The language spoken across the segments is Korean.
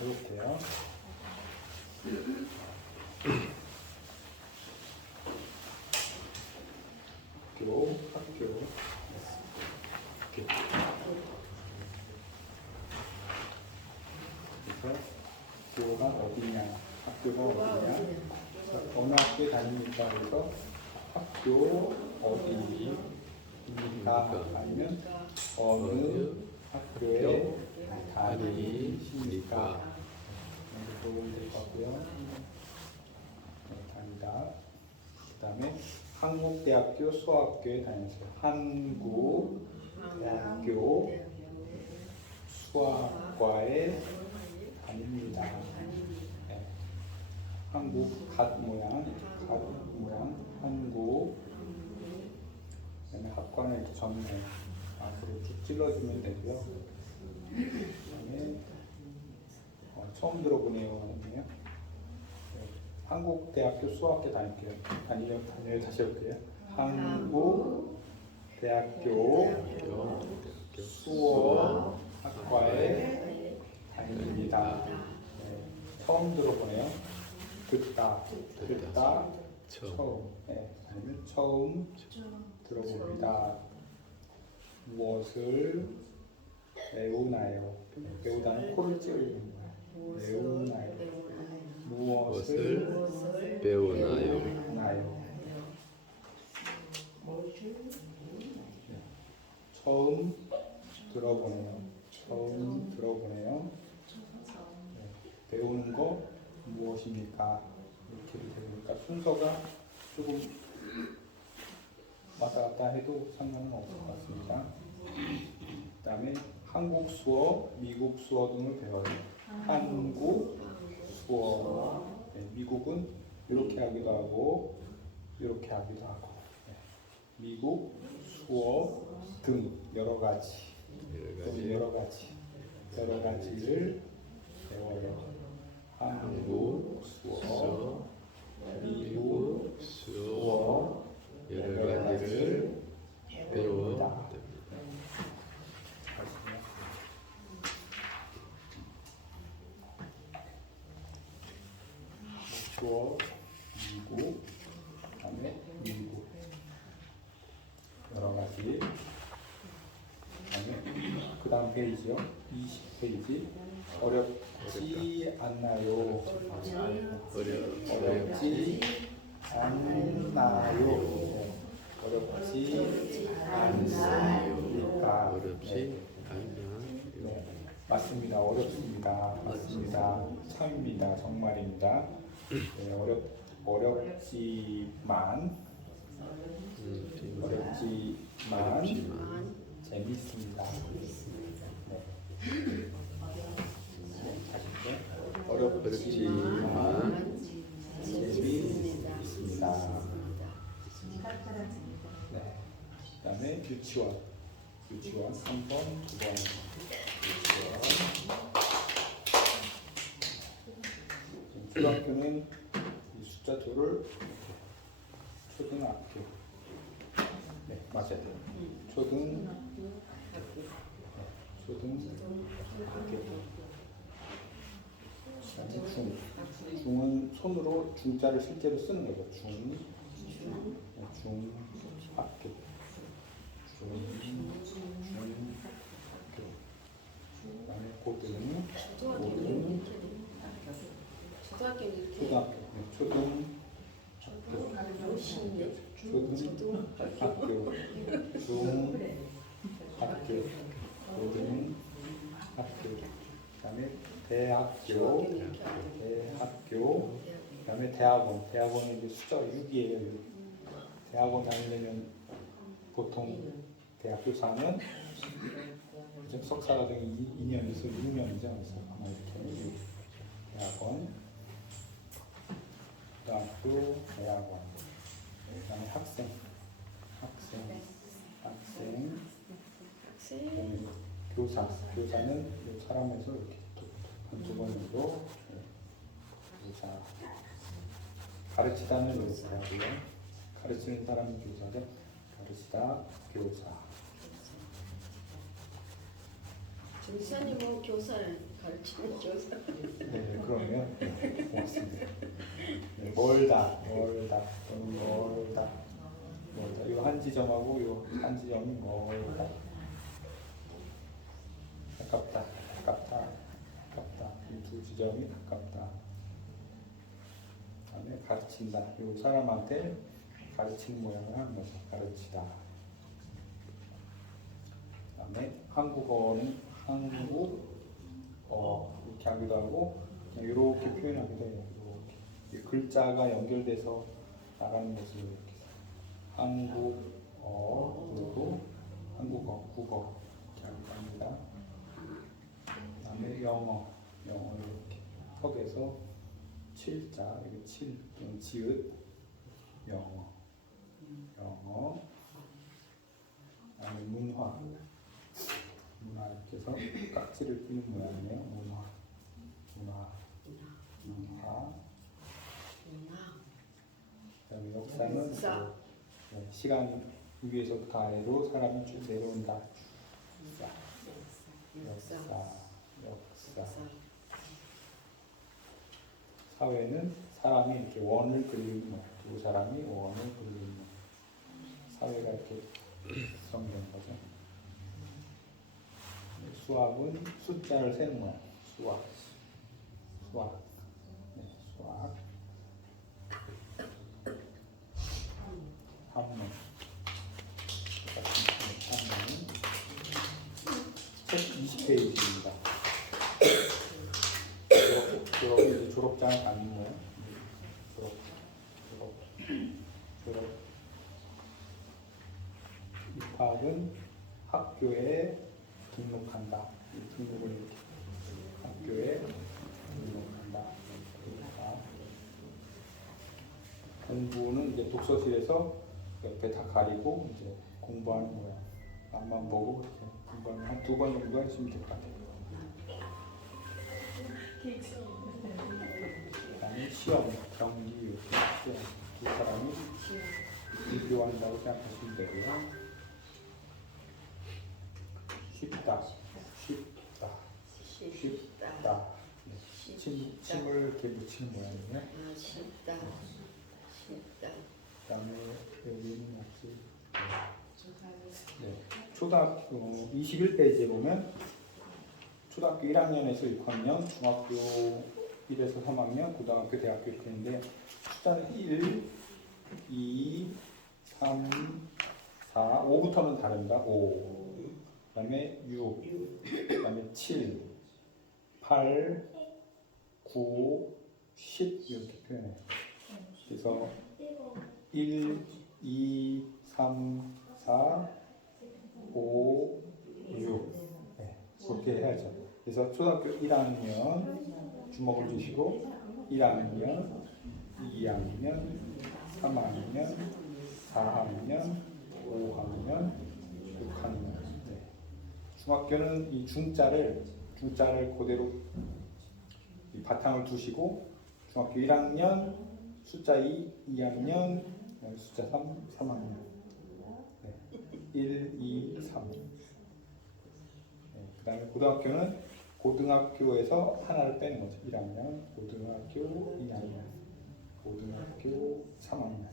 해볼게요. 학교. 이렇게. 그래서 학교가 어디냐, 학교가 어디냐, 어느 학교에 다닙니까? 그래서 학교 어디입니까? 아니면 어느 학교에 다니십니까? 도움이 될 것 같고요. 다니다. 그 다음에 한국대학교 수학학교에 다녔어요. 한국대학교 수학과에 다닙니다. 네. 한국 갓 모양, 한국. 그다음에 학과는 이렇게 전면 앞으로 쭉 찔러주면 되고요. 그다음에 처음 들어보네요. 하네요. 네. 한국대학교 수학학교 다닐게요. 다시 해볼게요. 한국대학교 수학학과에 다닙니다. 네. 처음 들어보네요. 듣다, 처음. 네. 아니면 처음 들어봅니다. 무엇을 배우나요? 배우다는 코를 찌르는 거예요. 배우나요? 무엇을 배우나요? 처음 들어보네요. 네. 배우는 거 무엇입니까? 이렇게 되니까 순서가 조금 왔다 갔다 해도 상관은 없을 것 같습니다. 그 다음에 한국 수어, 미국 수어 등을 배워요. 한국 수어. 네, 미국은 이렇게 하기도 하고 이렇게 하기도 하고. 네. 미국 수어 등 여러 가지를 배워요. 한국 수어, 미국 수어 여러 가지를 배웁니다. 수어, 미국, 그다음에 미국 여러 가지. 그다음에 그 다음 페이지요. 20페이지. 어렵지 않나요? 어렵지 않나요? 어렵지 않습니까? 네. 맞습니다. 어렵습니다. 맞습니다. 참입니다. 정말입니다. 네, 어렵지만 재밌습니다. 네. 어렵지만 재미있습니다. 네. 그다음에 유치원 3번, 2번 유치원. 초등학교는 이 숫자 2를 초등학교. 네, 맞아요. 초등학교. 중은 손으로 중자를 실제로 쓰는 거죠. 중학교. 그다음에 고등. 초등학교, 중학교, 고등학교, 그다음에 대학교, 그다음에 대학원은 이제 숫자 6이에요. 대학원 다니려면 보통 대학교 4년, 석사과정이 2년에서 6년이죠. 그래서 아마 이렇게 대학원, 고등학교, 대학원, 그다음에 학생, 교사는 사람에서 이렇게 한두 번으로 교사, 가르치다는 이렇게 하고요. 가르치는 사람은 교사죠. 가르치다, 교사. 전사님은 교사를 가르치는 교사. 주시면 고맙습니다. 네, 멀다, 멀다, 멀다, 멀다. 이 한 지점하고 이 한 지점이 멀다. 가깝다, 가깝다, 가깝다. 이 두 지점이 가깝다. 그다음에 가르친다. 이 사람한테 가르치는 모양을 하는 거죠. 가르치다. 그다음에 한국어는 한국어 이렇게 하기도 하고 그냥 이렇게 표현하기도 해요. 이렇게 글자가 연결돼서 나가는 것을 이렇게 한국어 그리고 한국어 국어 이렇게 하기도 합니다. 그다음에 영어 이렇게 턱에서 칠자 이렇게 칠 또는 지읒 영어 그다음에 문화 이렇게 해서 깍지를 끼는 모양이에요. 문화. 그다음에 역사는 시간 위에서부터 아래로 사람이 쭉 내려온다. 역사. 사회는 사람이 이렇게 원을 그리는 모양. 두 사람이 원을 그리는 모양. 사회가 이렇게 구성된 거죠. 수학은 숫자를 세는 모양. 수학. 한문. 책 20페이지입니다. 졸업장 받는 모양. 졸업. 입학은 학교에 등록한다. 등록을 이렇게 학교에 등록한다. 공부는 이제 독서실에서 옆에 다 가리고 이제 공부하는 모양. 앞만 보고 그렇게 공부하면 한 2번 정도 하시면 될 것 같아요. 그다음에 시험, 경기 이렇게 두 사람이 비교한다고 생각하시면 되고요. 쉽다. 침을 이렇게 묻히는 모양이에요. 쉽다. 그다음에 여기는 혹시 초등학교 21페이지에 보면 초등학교 1학년에서 6학년, 중학교 1에서 3학년, 고등학교, 대학교 이렇게 있는데 숫자는 1, 2, 3, 4, 5부터는 다릅니다. 5. 그다음에 6, 그다음에 7, 8, 9, 10 이렇게 표현해요. 그래서 1, 2, 3, 4, 5, 6 그렇게 해야죠. 그래서 초등학교 1학년 주먹을 주시고 1학년, 2학년, 3학년, 4학년, 5학년, 6학년. 중학교는 이 중자를 그대로 이 바탕을 두시고 중학교 1학년 숫자 2, 2학년 숫자 3, 3학년 1, 2, 3 그 다음에 고등학교는 고등학교에서 하나를 빼는 거죠. 1학년, 고등학교 2학년, 고등학교 3학년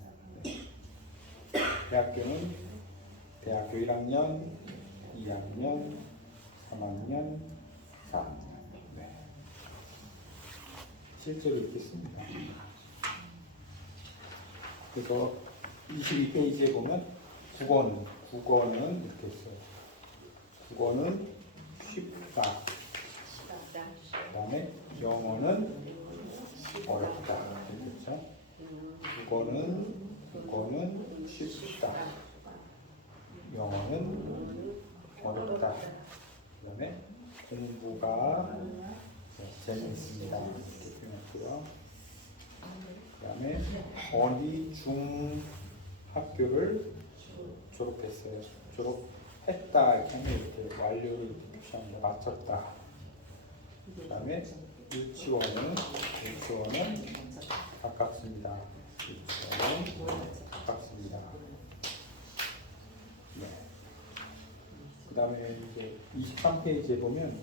대학교는 대학교 1학년, 2학년, 3학년, 4학년 실제로 이렇게 씁니다. 그래서 22페이지에 보면 국어는 이렇게 써요. 국어는 쉽다. 그 다음에 영어는 어렵다. 그렇죠? 국어는 쉽다. 영어는 어렵다. 그 다음에 공부가 재미있습니다. 이렇게 표현했고요. 그 다음에 어디 중학교를 졸업했어요. 졸업했다 이렇게 하면 이렇게 완료를 이렇게 표시합니다. 마쳤다. 그 다음에 유치원은 가깝습니다. 유치원은 가깝습니다. 그 다음에 이제 23페이지에 보면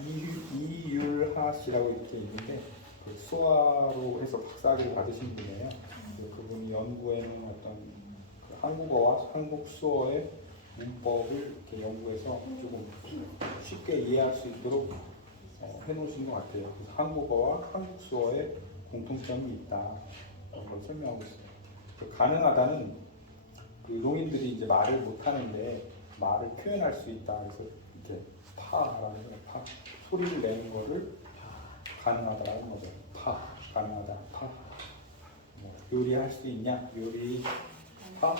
이율하 씨라고 이렇게 있는데 그 수화로 해서 박사학위를 받으신 분이에요. 그분이 연구에는 어떤 그 한국어와 한국 수어의 문법을 이렇게 연구해서 조금 쉽게 이해할 수 있도록 해놓으신 것 같아요. 그래서 한국어와 한국 수어에 공통점이 있다. 그런 걸 설명하고 있어요. 그 가능하다는 그 농인들이 이제 말을 못 하는데 말을 표현할 수 있다. 그래서 이렇게 파라는 거, 파 소리를 내는 거를 가능하다라는 거죠. 파 가능하다. 파 뭐, 요리할 수 있냐? 요리 파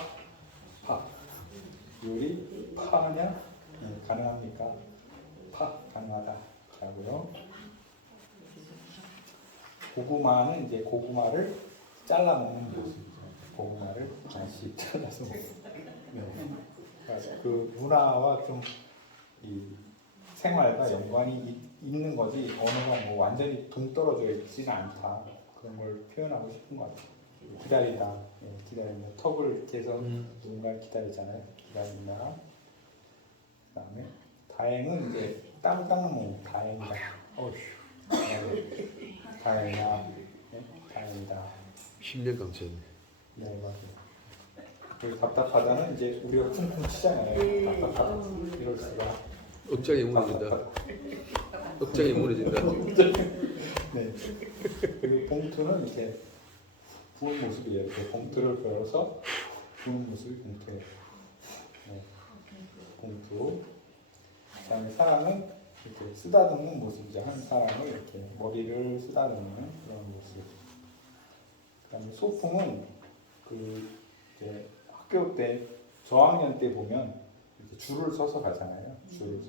요리 파냐? 네, 가능합니까? 파 가능하다. 라고요. 고구마는 이제 고구마를 잘라 먹는 모습이죠. 고구마를 하나씩 잘라서 먹는. 네. 그 문화와 좀 이 생활과 연관이 있는 거지 언어가 뭐 완전히 동떨어져 있지는 않다. 그런 걸 표현하고 싶은 것 같아요. 기다리다, 네, 기다린다. 턱을 이렇게 해서 누군가를 기다리잖아요. 기다린다. 그다음에 다행은 이제 땅땅무 다행이다. 어휴, 다행이다. 네, 다행이다. 10년 강찬. 네 맞아요. 그리고 답답하다는 이제 우리가 쿵쿵 치잖아요. 답답하다. 이럴 수가. 억장이 무너진다. 억장이 무너진다. 네. 그리고 봉투는 이렇게 부은 모습이에요. 이렇게 봉투를 열어서 부은 모습이 봉투예요. 네. 봉투. 그다음에 사람은 이렇게 쓰다듬는 모습이죠. 한 사람을 이렇게 머리를 쓰다듬는 그런 모습. 그다음에 소풍은 그 이제 학교 때 저학년 때 보면 이렇게 줄을 서서 가잖아요. 줄을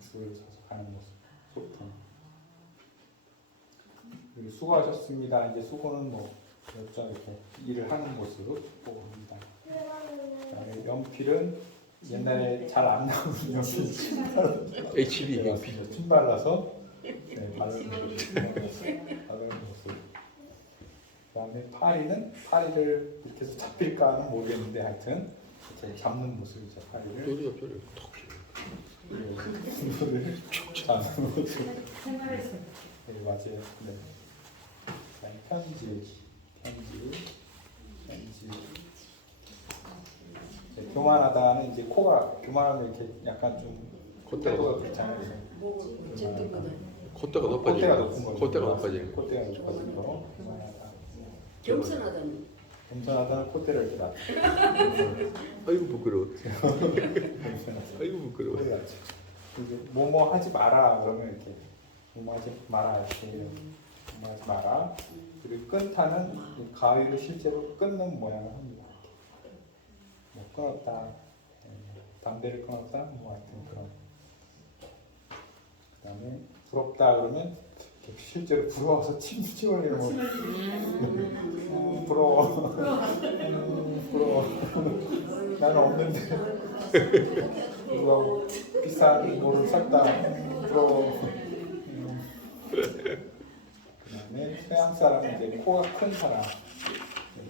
서서 가는 모습. 소풍. 그리고 수고하셨습니다. 이제 수고는 뭐 이렇게 일을 하는 모습 보입니다. 그다음에 연필은 옛날에 잘 안 나오는 연필 HB 연필. 침 발라서 네, 바르는 모습. 그다음에 파리는 파리를 이렇게 해서 잡힐까는 모르겠는데 하여튼 이렇게 잡는 모습이죠. 파리를. 쪼리가 쪼리 톡. 이거를 잡는 모습. 네 맞아요. 네. 그다음에 편지. 네, 교만하다는 이제 코가 교만하면 이렇게 약간 좀 콧대가 그렇잖아요. 콧대가 높아지는 콧대가 높은 거죠. 콧대가 높아지는 거. 콧대가 높아지는 거. 교만하다. 겸손하다는. 겸손하다는 콧대를 이렇게 놔. 아이고 부끄러워. 겸손하다. 아이고 부끄러워. 콧대를 놔. 뭐뭐 하지 마라 그러면 이렇게 뭐뭐 하지 마라 이렇게 뭐뭐 하지 마라. 그리고 끊다는 가위를 실제로 끊는 모양을 합니다. 뭐 끊었다, 담배를 끊었다, 뭐 하여튼 그런. 그다음에 부럽다 그러면 실제로 부러워서 침 흘리는 거. 부러워. 부러워. 나는 없는데 누가 비싼 뭐를 샀다. 부러워. 그다음에 서양 사람은 이제 코가 큰 사람.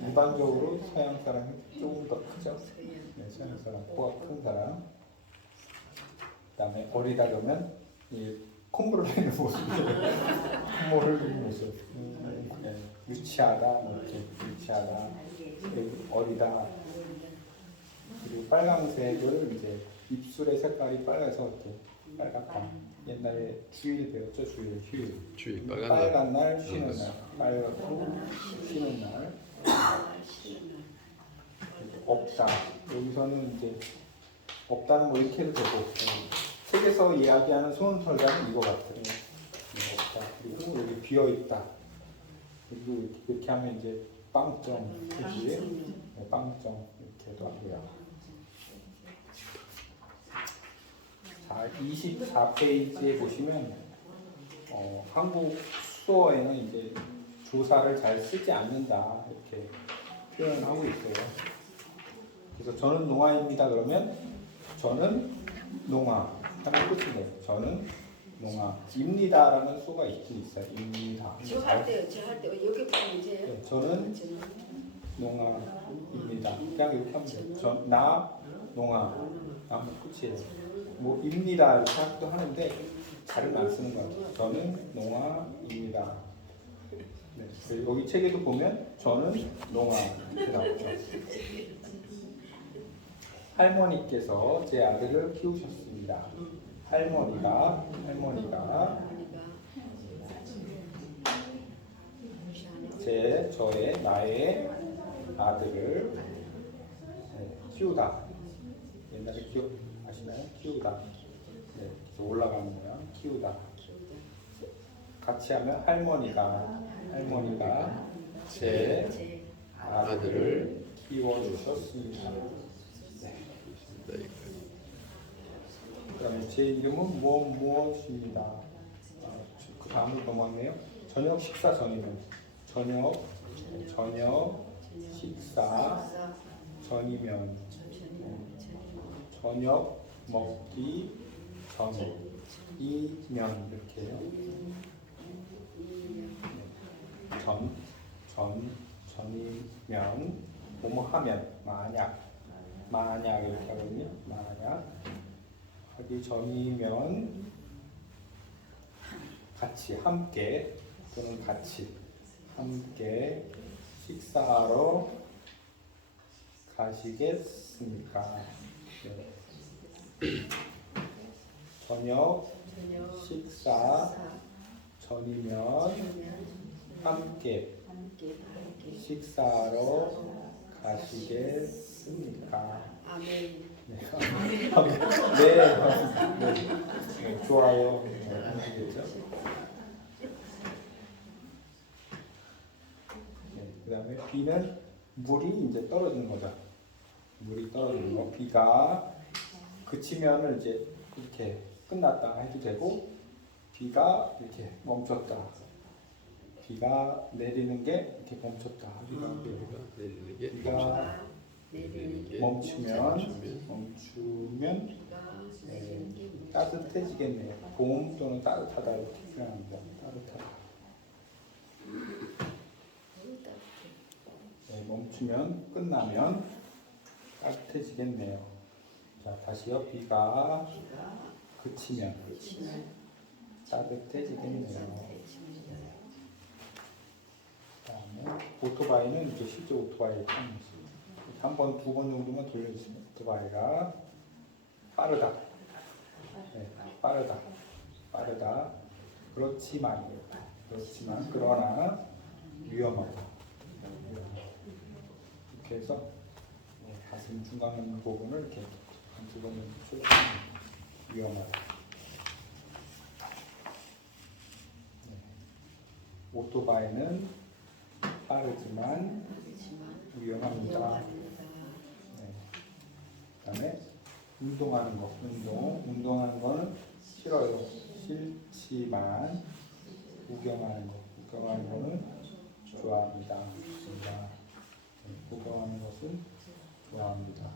일반적으로 서양 사람이 조금 더 크죠. 네, 서양 사람 코가 큰 사람. 그다음에 어리다 그러면 이 콧물을 흘리는 모습이에요. 콧물을 흘리는 모습. 네, 유치하다, 뭐 이렇게 유치하다, 어리다. 그리고 빨강색을 이제 입술의 색깔이 빨개서 이렇게 빨갛다. 옛날에 주일 배웠죠, 주일. 주의 빨간 날, 쉬는 날, 빨갛고 쉬는 날. 없다. 여기서는 이제 없다는 뭐 이렇게 해도 되고 책에서 이야기하는 손털자는 이거 같아요. 없다. 그리고 여기 비어 있다. 그리고 이렇게 하면 이제 빵점 표시에 빵점 이렇게도 하고요. 자, 24페이지에 보시면 한국 수어에는 이제 조사를 잘 쓰지 않는다 이렇게 표현하고 있어요. 그래서 저는 농아입니다. 그러면 저는 농아 하면 끝이네요. 저는 농아입니다라는 수가 있긴 있어요. 입니다. 저 할 때 여기 보면 이제 네, 저는 농아입니다. 그냥 이렇게 하면 돼요. 나 농아 하면 끝이에요. 뭐 입니다 이렇게 하기도 하는데 잘은 안 쓰는 것 같아요. 저는 농아입니다. 네, 그리고 여기 책에도 보면 저는 농아 이렇게 나오죠. 할머니께서 제 아들을 키우셨습니다. 할머니가 나의 아들을 키우다. 옛날에 아시나요? 키우다. 네, 그래서 올라가는 모양 키우다. 같이 하면 할머니가 제 아들을 키워주셨습니다. 네. 그다음에 제 이름은 무엇입니다. 그 다음으로 넘어갔네요. 저녁 식사 전이면 저녁 식사 전이면 저녁 먹기 전이면 이렇게 해요. 전이면 뭐뭐 하면 만약 이렇게 하거든요. 만약 하기 전이면 같이 함께 또는 함께 식사하러 가시겠습니까? 네. 저녁 식사 전이면 함께 식사하러 가시겠습니까? 아멘. 네, 네, 좋아요. 하시겠죠? 네, 그다음에 비는 물이 이제 떨어지는 거죠. 물이 떨어지는 거. 비가 그치면은 이제 이렇게 끝났다 해도 되고, 비가 이렇게 멈췄다. 비가 내리는 게 이렇게 멈췄다. 비가 멈추면 따뜻해지겠네요. 봄 또는 따뜻하다 이렇게 표현합니다. 따뜻하다. 네, 멈추면 끝나면 따뜻해지겠네요. 자, 다시요. 비가 그치면 따뜻해지겠네요. 그다음에 오토바이는 이제 실제 오토바이 한 번, 두 번 정도만 돌려주세요. 오토바이가 빠르다. 네, 빠르다. 그렇지만, 그러나 위험하다. 이렇게 해서 가슴 중간 부분을 이렇게 한 두 번 정도 위험하다. 네. 오토바이는 빠르지만 위험합니다. 네. 그다음에 운동하는 거, 운동하는 거는 싫어요. 싫지만 구경하는 거는 좋아합니다. 네, 구경하는 것은 좋아합니다.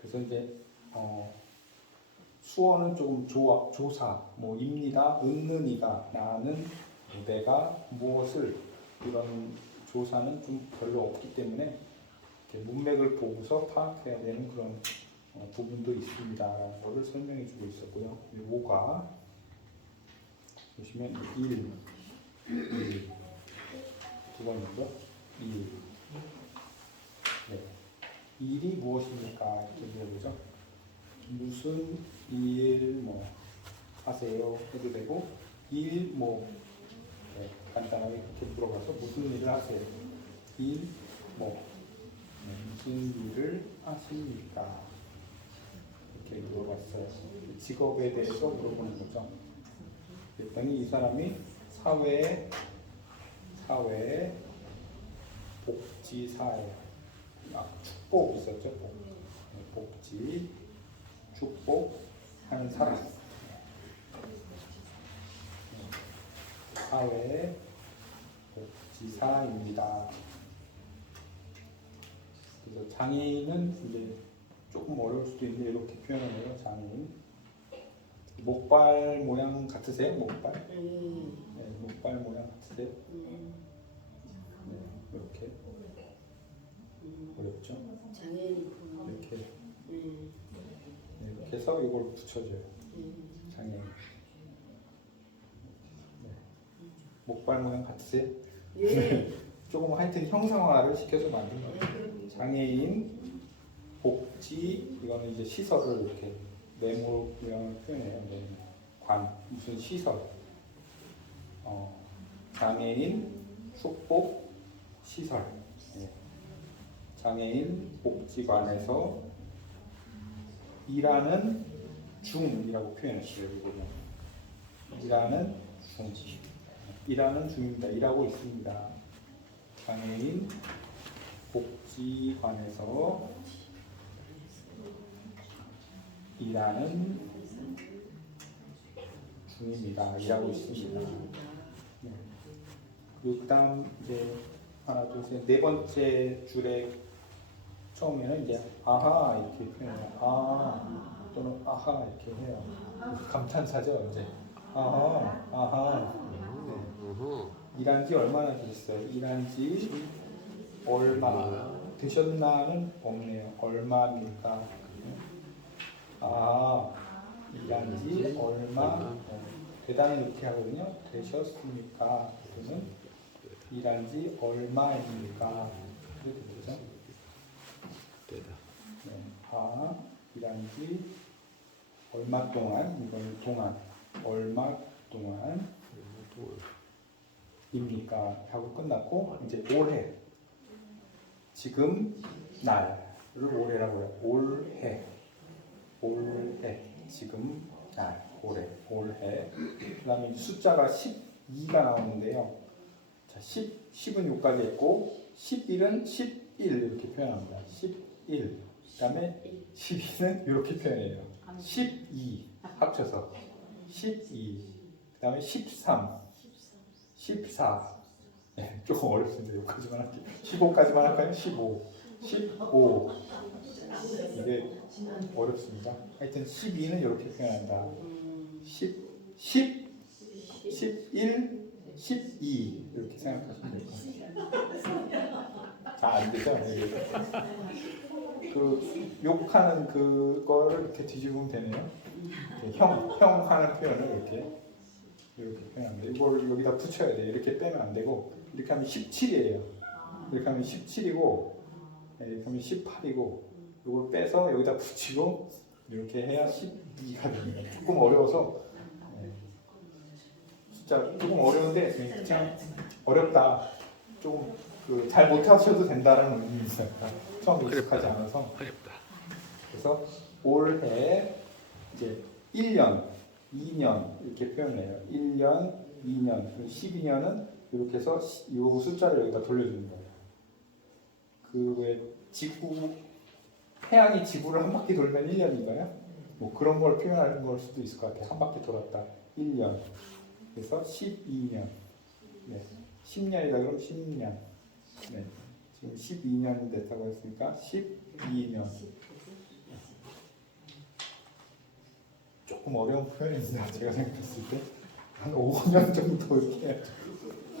그래서 이제 수어는 조금 조사, 입니다, 있느니가, 나는, 내가, 무엇을 이런 조사는 좀 별로 없기 때문에 이렇게 문맥을 보고서 파악해야 되는 그런 부분도 있습니다라는 것을 설명해주고 있었고요. 요가 보시면 일 두 번째로 일. 네. 일이 무엇입니까? 이렇게 물어보죠. 무슨 일 하세요? 해도 되고 일 네, 간단하게 이렇게 물어봐서 무슨 일을 하세요? 일 무슨 일을 하십니까? 이렇게 물어봤어요. 직업에 대해서 물어보는 거죠. 그랬더니 이 사람이 사회 복지사예요. 축복 있었죠? 복지, 축복하는 사람. 사회 복지사입니다. 그래서 장애인은 이제 조금 어려울 수도 있는데 이렇게 표현하네요. 장애인. 목발 모양 같으세요? 목발? 네, 목발 모양 같으세요? 네, 이렇게 어렵죠? 장애인 이렇게 네, 이렇게 해서 이걸 붙여줘요. 장애인. 네. 목발 모양 같으세요? 예. 조금 하여튼 형상화를 시켜서 만든 네, 거예요. 그럼 장애인, 복지, 이거는 이제 시설을 이렇게 네모 모양을 표현해요. 네. 무슨 시설. 장애인, 축복, 시설. 네. 장애인 복지관에서 일하는 중이라고 표현했어요. 이거는 일하는 중입니다. 일하고 있습니다. 장애인 복지관에서 일하는 중입니다. 일하고 있습니다. 네. 그다음 이제 하나, 둘, 셋, 네 번째 줄에 처음에는 이제 아하 이렇게 표현해요. 아 또는 아하 이렇게 해요. 감탄사죠 이제. 아하. 네. 일한 지 얼마나 되셨어요? 일한 지 얼마 되셨나는 없네요. 얼마입니까? 아 일한 지 얼마 대단히 이렇게 하거든요. 되셨습니까? 그러면 일한 지 얼마입니까? 이렇게 되죠. 되다. 네. 아 일한 지 얼마 동안 이거는 동안 얼마 동안입니까? 하고 끝났고 이제 올해 지금 날을 올해라고 해요. 올해 지금 날 올해 그다음에 그다음에 숫자가 12가 나오는데요. 자, 10은 여기까지 했고 11은 11 이렇게 표현합니다. 11 그다음에 12는 이렇게 표현해요. 12 합쳐서 12 그다음에 13 14 네, 조금 어렵습니다. 여기까지만 할게요. 15까지만 할까요? 15 이게 어렵습니다. 하여튼 12는 이렇게 표현한다. 10 11 12 이렇게 생각하시면 될 것 같아요. 잘 안 되죠? 그 욕하는 그거를 이렇게 뒤집으면 되네요. 형 하는 표현을 이렇게 표현합니다. 이걸 여기다 붙여야 돼요. 이렇게 빼면 안 되고 이렇게 하면 17이에요. 이렇게 하면 17이고 이렇게 하면 18이고 이걸 빼서 여기다 붙이고 이렇게 해야 12가 됩니다. 조금 어려워서 진짜 조금 어려운데 그냥 어렵다. 조금 잘 못하셔도 된다는 의미입니다. 처음 익숙하지 않아서 어렵다. 그래서 올해 이제 1년, 2년 이렇게 표현해요. 1년, 2년, 12년은 이렇게 해서 이 숫자를 여기다 돌려주는 거예요. 그 왜 지구 태양이 지구를 한 바퀴 돌면 1년인가요? 뭐 그런 걸 표현하는 걸 수도 있을 것 같아요. 한 바퀴 돌았다. 1년. 그래서 12년. 네. 10년이다 그러면 10년. 네. 지금 12년이 됐다고 했으니까 12년. 조금 어려운 표현입니다. 제가 생각했을 때 한 5년 정도 이렇게 해야죠.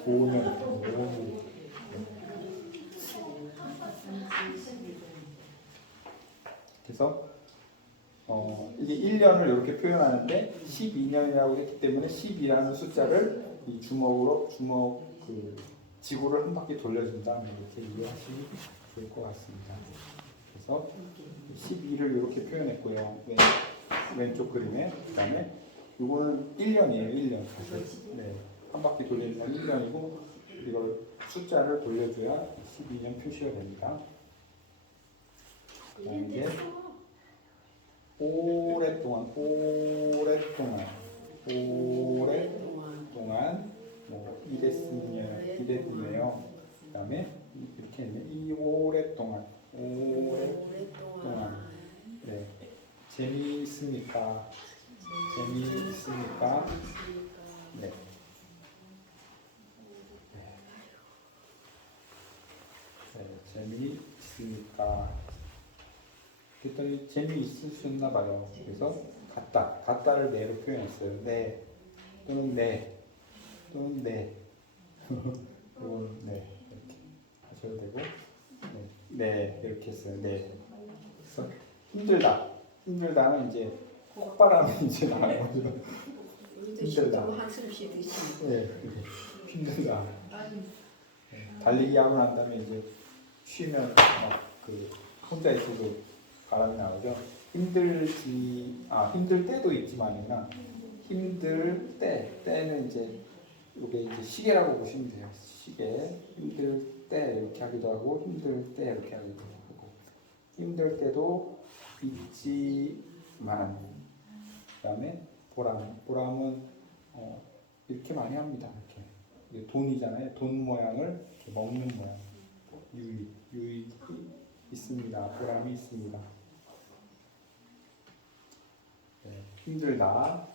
5년. 그래서 이게 1년을 이렇게 표현하는데 12년이라고 했기 때문에 10이라는 숫자를 이 주먹 그 지구를 한 바퀴 돌려준다 이렇게 이해하시면 좋을 것 같습니다. 그래서 12를 이렇게 표현했고요. 왼쪽 그림에 그다음에 이거는 1년이에요. 1년 사실. 네, 한 바퀴 돌리는 건 1년이고 이걸 숫자를 돌려줘야 12년 표시가 됩니다. 이게 오랫동안 뭐 이랬네요. 그다음에 이렇게 했네. 이 오랫동안 네. 재미있습니까? 네. 재미있습니까? 그랬더니 재미있으셨나 봐요. 그래서 같다를 네로 표현했어요. 네 또는 네 이건 네 이렇게 하셔도 되고 네 이렇게 했어요. 네. 그래서 힘들다 힘들다는 이제 콧바람이 이제 나는 거죠. 우리도 힘들다. 쉬고 한숨 쉬듯이. 예, 힘들다. 예, 달리기 하고 난 다음에 이제 쉬면 막 그 혼자 있어도 바람이 나오죠. 힘들 때도 있지만이나 힘들 때는 이제 이게 이제 시계라고 보시면 돼요. 시계. 힘들 때 이렇게 하기도 하고 힘들 때 이렇게 하기도 하고 힘들 때도 있지만 그다음에 보람은 이렇게 많이 합니다. 이렇게 이게 돈이잖아요. 돈 모양을 이렇게 먹는 모양. 유익이 있습니다. 보람이 있습니다. 네, 힘들다.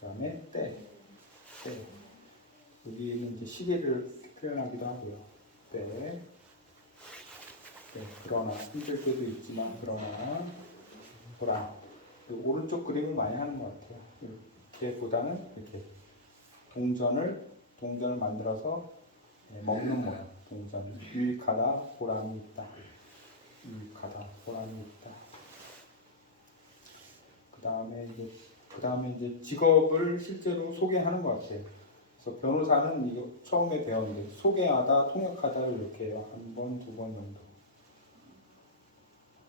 그다음에 때. 여기는 이제 시계를 표현하기도 하고요. 때. 그러나 힘들 때도 있지만 그러나 보람. 오른쪽 그림을 많이 하는 것 같아요. 이렇게보다는 이렇게 동전을 만들어서 먹는 모양. 동전. 유익하다. 보람이 있다. 그 다음에 이제 직업을 실제로 소개하는 것 같아요. 그래서 변호사는 이거 처음에 배웠는데 소개하다, 통역하다를 이렇게 해요. 한 번, 두 번 정도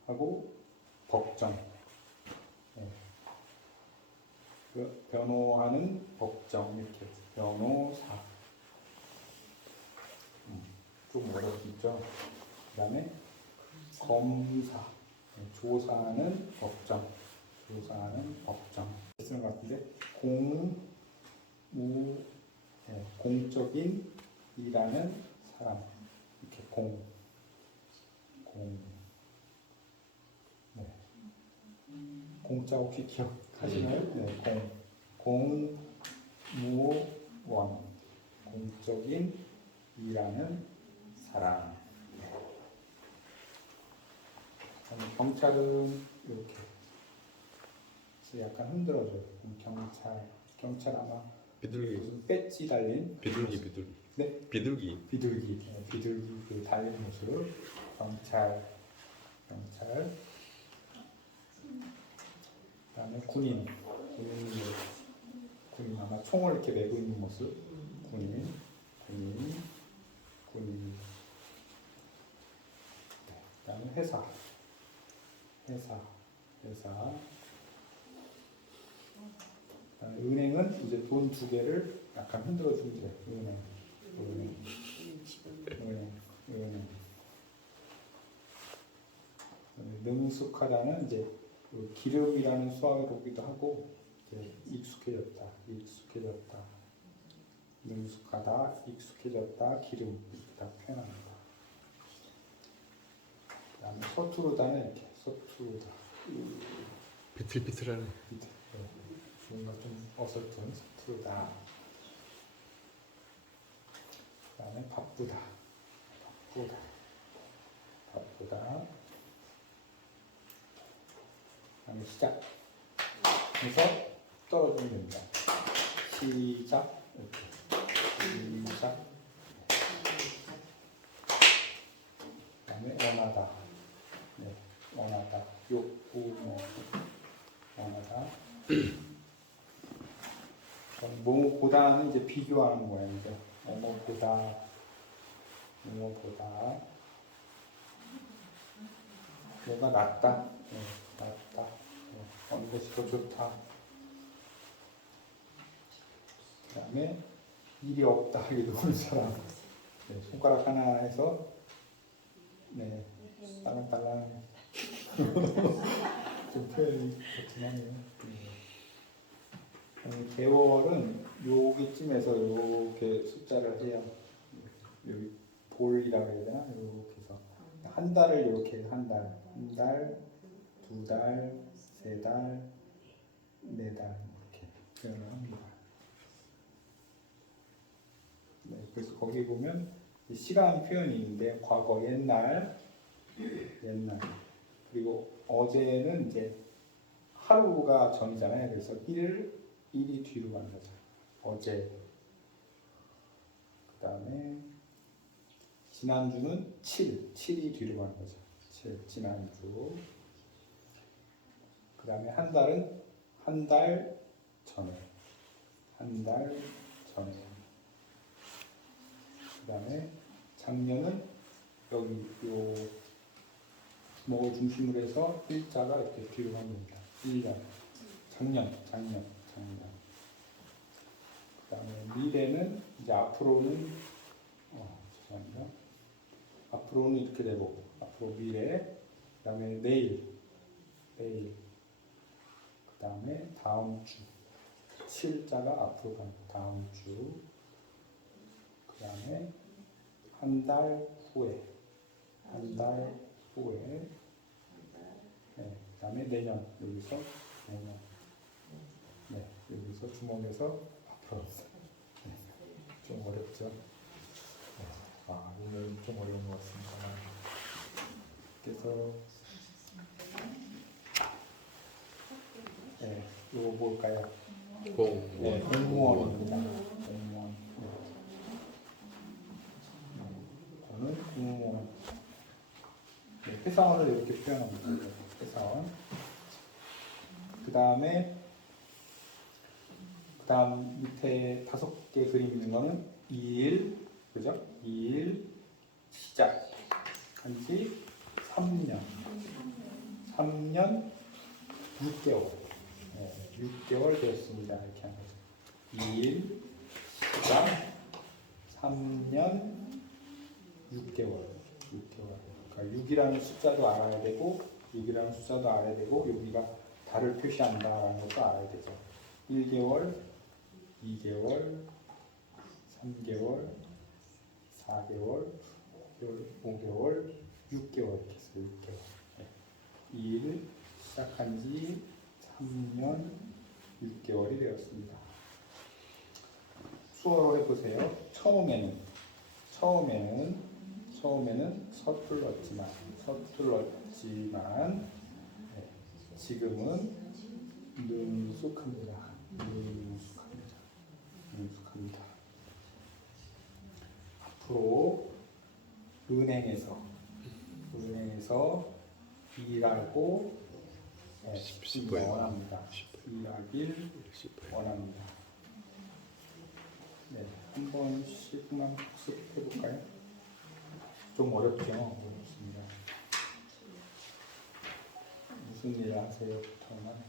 하고 법정. 변호하는 법정 이렇게 변호사. 좀 어렵죠. 그다음에 검사. 조사하는 법정. 쓰는 것 같은데 공적인 일하는 사람. 이렇게 공자 혹시 기억하시나요? 네, 공무원. 공적인 일하는 사람. 경찰은 이렇게 약간 흔들어줘요. 경찰 아마 비둘기. 무슨 배지 달린 비둘기. 네? 비둘기. 비둘기 그 달린 모습. 경찰. 그다음에 군인 아마 총을 이렇게 메고 있는 모습. 군인. 그다음에 회사. 그다음에 은행은 이제 돈 두 개를 약간 흔들어 주면 돼요. 은행. 능숙하다는 이제 그 기름이라는 수학을 오기도 하고 이제 익숙해졌다. 능숙하다, 익숙해졌다, 기름 이렇게 다 표현합니다. 그다음에 서투르다는 이렇게 서투르다. 비틀비틀하네. 뭔가 좀 어설픈 서투르다. 그다음에 바쁘다. 그다음에 시작. 해서 떨어지면 됩니다. 시작. 그다음에 원하다. 원하다. 원하다. 뭐보다는 이제 비교하는 모양이죠. 뭐보다. 뭐가 낫다. 어느 것이 더 좋다. 그다음에 일이 없다 하기도 하는 사람. 손가락 하나 해서 딸랑딸랑 좀 표현이 그렇긴 하네요. 개월은 여기쯤에서 이렇게 숫자를 해요. 여기 볼이라고 해야 되나? 이렇게 해서 한 달을 이렇게 한 달, 두 달, 세 달, 네 달 이렇게 표현을 합니다. 그래서 거기 보면 시간 표현이 있는데 과거 옛날 그리고 어제는 이제 하루가 전이잖아요. 그래서 일이 뒤로 가는 거죠. 어제. 그다음에 지난주는 7이 뒤로 가는 거죠. 지난주. 그 다음에 한 달은 한 달 전에. 한 달 전에. 그 다음에 작년은 여기 요 주먹을 중심으로 해서 일자가 이렇게 뒤로 갑니다. 1년. 작년. 그 다음에 미래는 이제 앞으로는 죄송합니다. 앞으로는 이렇게 되고 앞으로 미래. 그 다음에 내일. 그 다음에 다음 주. 7자가 앞으로 가는 다음 주. 그 다음에 한 달 후에. 네, 그 다음에 내년. 여기서 내년. 네, 여기서 주먹에서 앞으로. 네, 좀 어렵죠? 네, 오늘 좀 어려운 것 같습니다. 그래서 네, 이거 뭘까요? 네, 공무원입니다. 공무원. 저는 공무원. 네, 회사원을 이렇게 표현합니다. 회사원. 그 다음 밑에 5개 그림 있는 거는 2일, 그죠? 2일 시작한 지 3년. 3년 6개월. 네, 6개월 되었습니다. 이렇게 하는 거죠. 2일 시작 3년 6개월. 그러니까 6이라는 숫자도 알아야 되고 6이라는 숫자도 알아야 되고 여기가 달을 표시한다라는 것도 알아야 되죠. 1개월, 2개월, 3개월, 4개월, 5개월, 6개월 이렇게 해서 6개월. 네. 2일 시작한 지 3년 6개월이 되었습니다. 수어로 해보세요. 처음에는 서툴렀지만 네, 지금은 능숙합니다. 앞으로 은행에서 일하고 원합니다. 일하길 원합니다. 네, 한 번씩만 학습해 볼까요? 좀 어렵죠? 어렵습니다. 무슨 일 하세요? 부터만